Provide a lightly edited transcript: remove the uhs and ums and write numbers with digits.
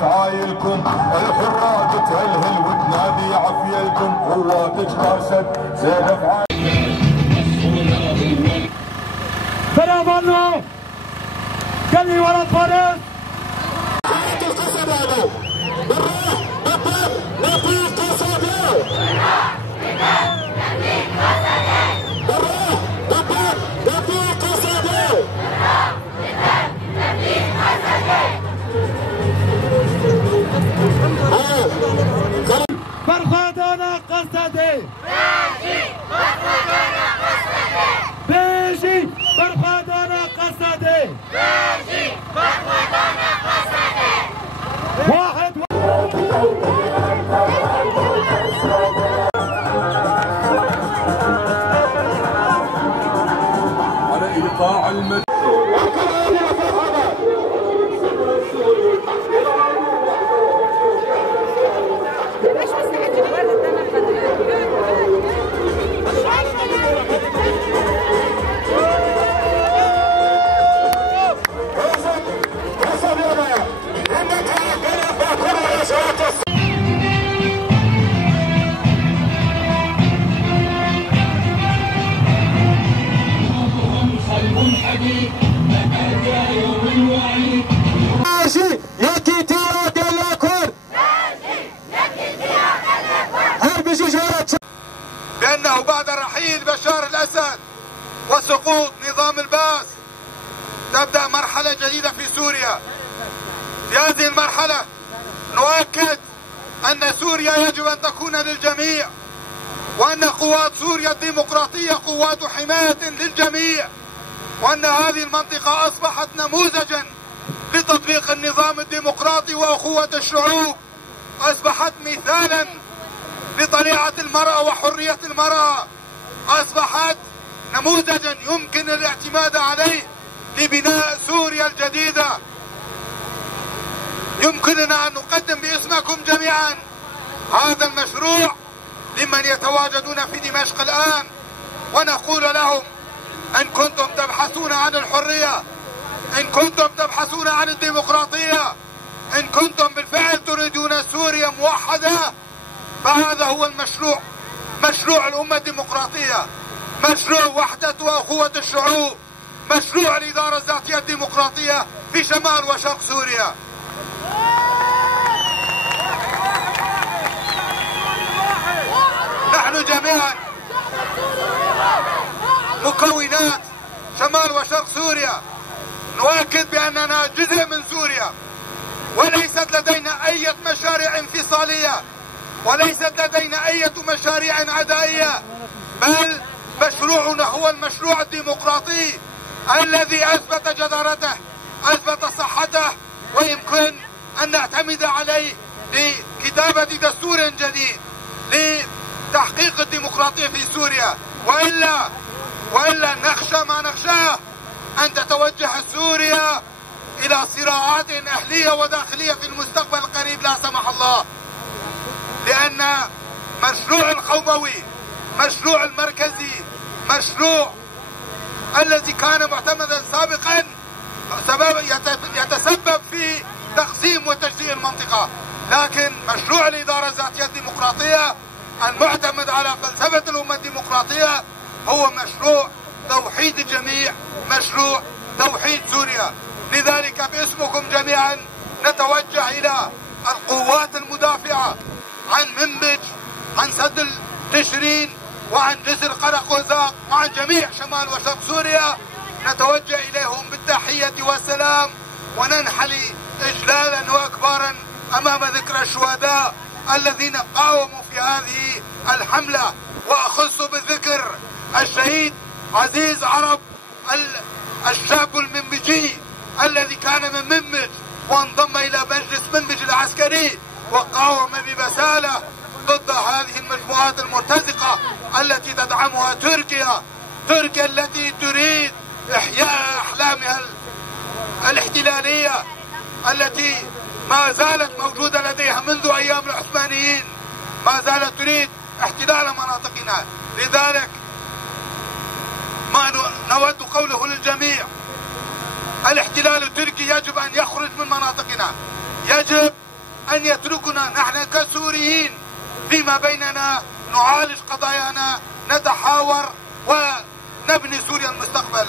فعايلكم الحرات تهلهل وتنادي عفيلكم قواتك ترشد زين فعايلكم. سلام الله قلبي ورا الفارس. فرخادانا قصدي بيجي فرخادانا قصدي واحد على إيقاع المد بأنه بعد رحيل بشار الأسد وسقوط نظام الباس تبدأ مرحلة جديدة في سوريا. في هذه المرحلة نؤكد أن سوريا يجب أن تكون للجميع، وأن قوات سوريا الديمقراطية قوات حماية للجميع، وأن هذه المنطقة أصبحت نموذجا لتطبيق النظام الديمقراطي وأخوة الشعوب، أصبحت مثالا لطليعة المرأة وحرية المرأة، أصبحت نموذجا يمكن الاعتماد عليه لبناء سوريا الجديدة. يمكننا أن نقدم باسمكم جميعا هذا المشروع لمن يتواجدون في دمشق الآن، ونقول لهم: إن كنتم تبحثون عن الحرية، إن كنتم تبحثون عن الديمقراطية، إن كنتم بالفعل تريدون سوريا موحدة، فهذا هو المشروع، مشروع الأمة الديمقراطية، مشروع وحدة وأخوة الشعوب، مشروع الإدارة الذاتية الديمقراطية في شمال وشرق سوريا. نحن جميعا مكونات شمال وشرق سوريا نؤكد بأننا جزء من سوريا، وليست لدينا أي مشاريع انفصالية، وليست لدينا أي مشاريع عدائية، بل مشروعنا هو المشروع الديمقراطي الذي أثبت جدارته، أثبت صحته، ويمكن أن نعتمد عليه لكتابة دستور جديد لتحقيق الديمقراطية في سوريا. وإلا نخشى ما نخشاه، أن تتوجه سوريا إلى صراعات أهلية وداخلية في المستقبل القريب لا سمح الله، لأن مشروع القوموي، مشروع المركزي، مشروع الذي كان معتمدا سابقا يتسبب في تقسيم وتجزيء المنطقة، لكن مشروع الإدارة الذاتية الديمقراطية المعتمد على فلسفة الأمة الديمقراطية هو مشروع توحيد الجميع، مشروع توحيد سوريا. لذلك باسمكم جميعا نتوجه إلى القوات المدافعة عن منبج، عن سد التشرين، وعن جسر قرق وزاق، وعن جميع شمال وشرق سوريا، نتوجه إليهم بالتحية والسلام، وننحني إجلالا وإكبارا أمام ذكرى الشهداء الذين قاوموا في هذه الحملة. وأخص بالذكر الشهيد عزيز عرب الشاب المنبجي الذي كان من منبج وانضم إلى مجلس منبج العسكري وقاوم ببسالة ضد هذه المجموعات المرتزقة التي تدعمها تركيا التي تريد إحياء أحلامها الاحتلالية التي ما زالت موجودة لديها منذ أيام العثمانيين، ما زالت تريد احتلال مناطقنا. لذلك ما نود قوله للجميع: الاحتلال التركي يجب أن يخرج من مناطقنا، يجب أن يتركنا نحن كسوريين فيما بيننا نعالج قضايانا، نتحاور ونبني سوريا المستقبل.